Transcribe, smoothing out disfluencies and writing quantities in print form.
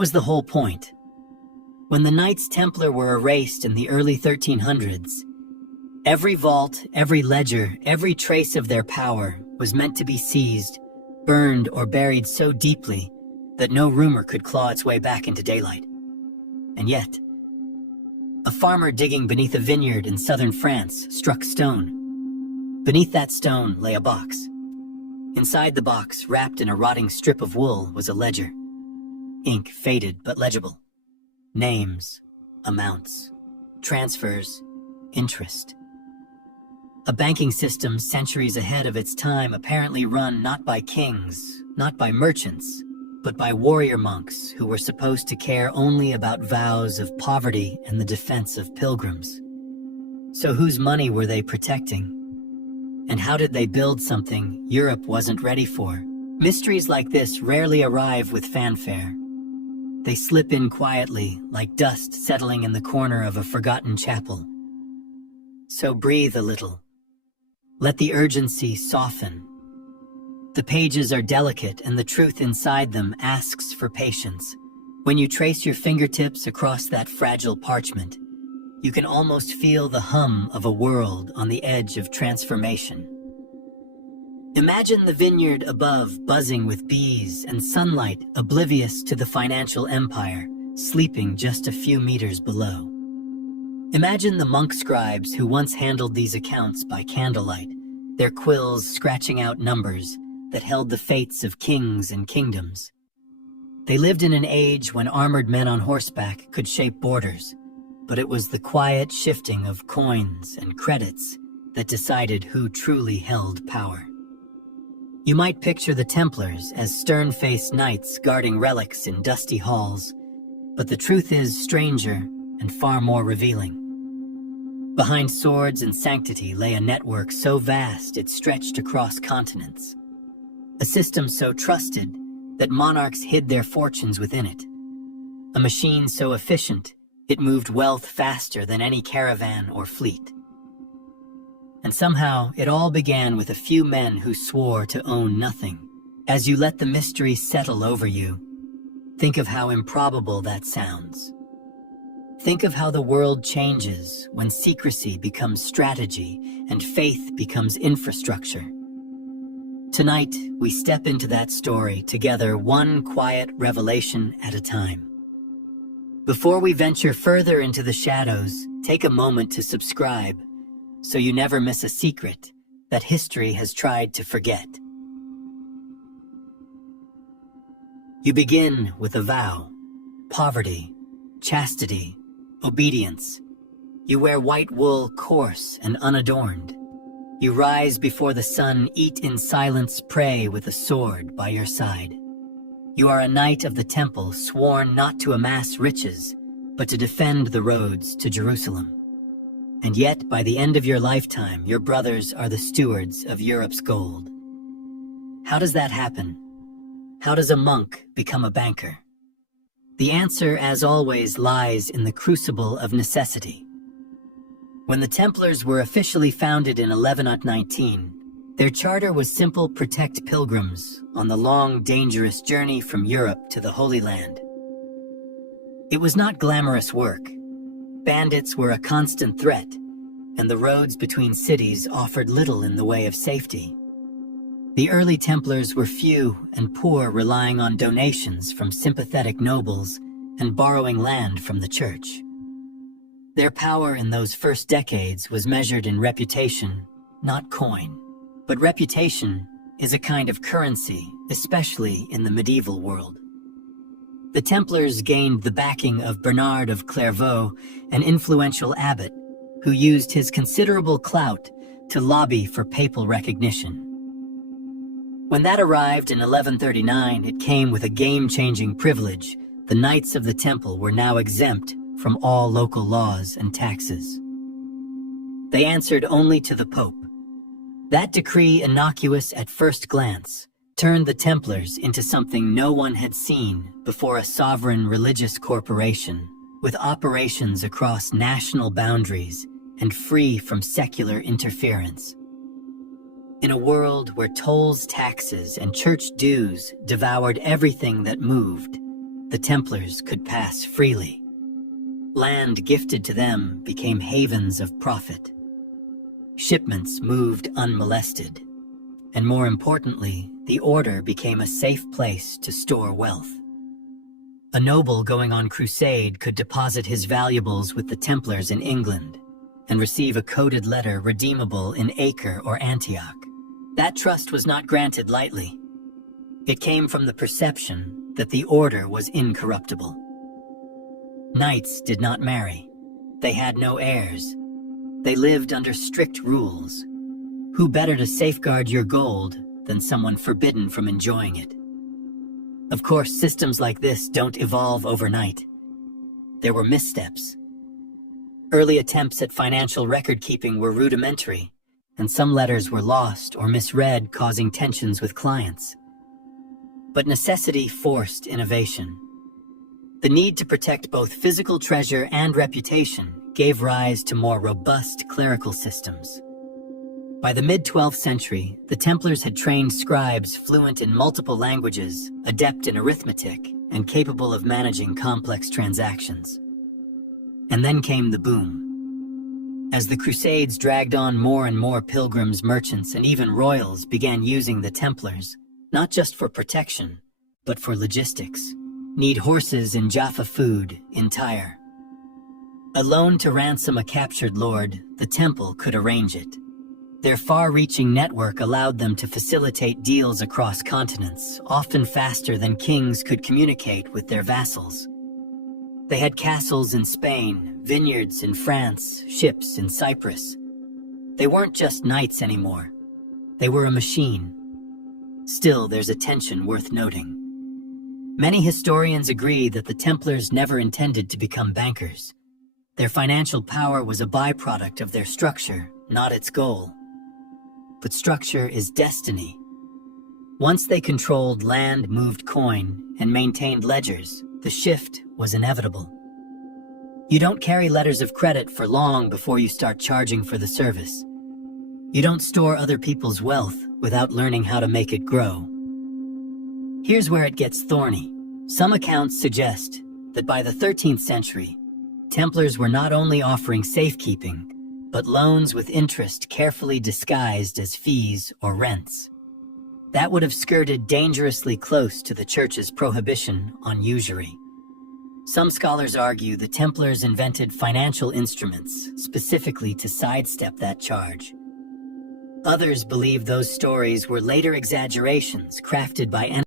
was the whole point. When the Knights Templar were erased in the early 1300s, every vault, every ledger, every trace of their power was meant to be seized, burned, or buried so deeply that no rumor could claw its way back into daylight. And yet, a farmer digging beneath a vineyard in southern France struck stone. Beneath that stone lay a box. Inside the box, wrapped in a rotting strip of wool, was a ledger. Ink faded but legible. Names, amounts, transfers, interest. A banking system centuries ahead of its time, apparently run not by kings, not by merchants, but by warrior monks who were supposed to care only about vows of poverty and the defense of pilgrims. So whose money were they protecting? And how did they build something Europe wasn't ready for? Mysteries like this rarely arrive with fanfare. They slip in quietly, like dust settling in the corner of a forgotten chapel. So breathe a little. Let the urgency soften. The pages are delicate, and the truth inside them asks for patience. When you trace your fingertips across that fragile parchment, you can almost feel the hum of a world on the edge of transformation. Imagine the vineyard above buzzing with bees and sunlight oblivious to the financial empire, sleeping just a few meters below. Imagine the monk scribes who once handled these accounts by candlelight, their quills scratching out numbers that held the fates of kings and kingdoms. They lived in an age when armored men on horseback could shape borders, but it was the quiet shifting of coins and credits that decided who truly held power. You might picture the Templars as stern-faced knights guarding relics in dusty halls, but the truth is stranger and far more revealing. Behind swords and sanctity lay a network so vast it stretched across continents. A system so trusted that monarchs hid their fortunes within it. A machine so efficient it moved wealth faster than any caravan or fleet. And somehow it all began with a few men who swore to own nothing. As you let the mystery settle over you, think of how improbable that sounds. Think of how the world changes when secrecy becomes strategy and faith becomes infrastructure. Tonight, we step into that story together, one quiet revelation at a time. Before we venture further into the shadows, take a moment to subscribe so you never miss a secret that history has tried to forget. You begin with a vow: poverty, chastity, obedience. You wear white wool, coarse and unadorned. You rise before the sun, eat in silence, pray with a sword by your side. You are a knight of the temple, sworn not to amass riches, but to defend the roads to Jerusalem. And yet, by the end of your lifetime, your brothers are the stewards of Europe's gold. How does that happen? How does a monk become a banker? The answer, as always, lies in the crucible of necessity. When the Templars were officially founded in 1119, their charter was simple: protect pilgrims on the long, dangerous journey from Europe to the Holy Land. It was not glamorous work. Bandits were a constant threat, and the roads between cities offered little in the way of safety. The early Templars were few and poor, relying on donations from sympathetic nobles and borrowing land from the church. Their power in those first decades was measured in reputation, not coin. But reputation is a kind of currency, especially in the medieval world. The Templars gained the backing of Bernard of Clairvaux, an influential abbot who used his considerable clout to lobby for papal recognition. When that arrived in 1139, it came with a game-changing privilege. The Knights of the Temple were now exempt from all local laws and taxes. They answered only to the Pope. That decree, innocuous at first glance, turned the Templars into something no one had seen before: a sovereign religious corporation with operations across national boundaries and free from secular interference. In a world where tolls, taxes, and church dues devoured everything that moved, the Templars could pass freely. Land gifted to them became havens of profit. Shipments moved unmolested. And more importantly, the order became a safe place to store wealth. A noble going on crusade could deposit his valuables with the Templars in England and receive a coded letter redeemable in Acre or Antioch. That trust was not granted lightly. It came from the perception that the order was incorruptible. Knights did not marry. They had no heirs. They lived under strict rules. Who better to safeguard your gold than someone forbidden from enjoying it? Of course, systems like this don't evolve overnight. There were missteps. Early attempts at financial record-keeping were rudimentary, and some letters were lost or misread, causing tensions with clients. But necessity forced innovation. The need to protect both physical treasure and reputation gave rise to more robust clerical systems. By the mid-12th century, the Templars had trained scribes fluent in multiple languages, adept in arithmetic, and capable of managing complex transactions. And then came the boom. As the Crusades dragged on, more and more pilgrims, merchants, and even royals began using the Templars, not just for protection, but for logistics. Need horses in Jaffa, food in Tyre. A loan to ransom a captured lord, the temple could arrange it. Their far-reaching network allowed them to facilitate deals across continents, often faster than kings could communicate with their vassals. They had castles in Spain, vineyards in France, ships in Cyprus. They weren't just knights anymore. They were a machine. Still, there's a tension worth noting. Many historians agree that the Templars never intended to become bankers. Their financial power was a byproduct of their structure, not its goal. But structure is destiny. Once they controlled land, moved coin, and maintained ledgers, the shift was inevitable. You don't carry letters of credit for long before you start charging for the service. You don't store other people's wealth without learning how to make it grow. Here's where it gets thorny. Some accounts suggest that by the 13th century, Templars were not only offering safekeeping, but loans with interest carefully disguised as fees or rents. That would have skirted dangerously close to the Church's prohibition on usury. Some scholars argue the Templars invented financial instruments specifically to sidestep that charge. Others believe those stories were later exaggerations crafted by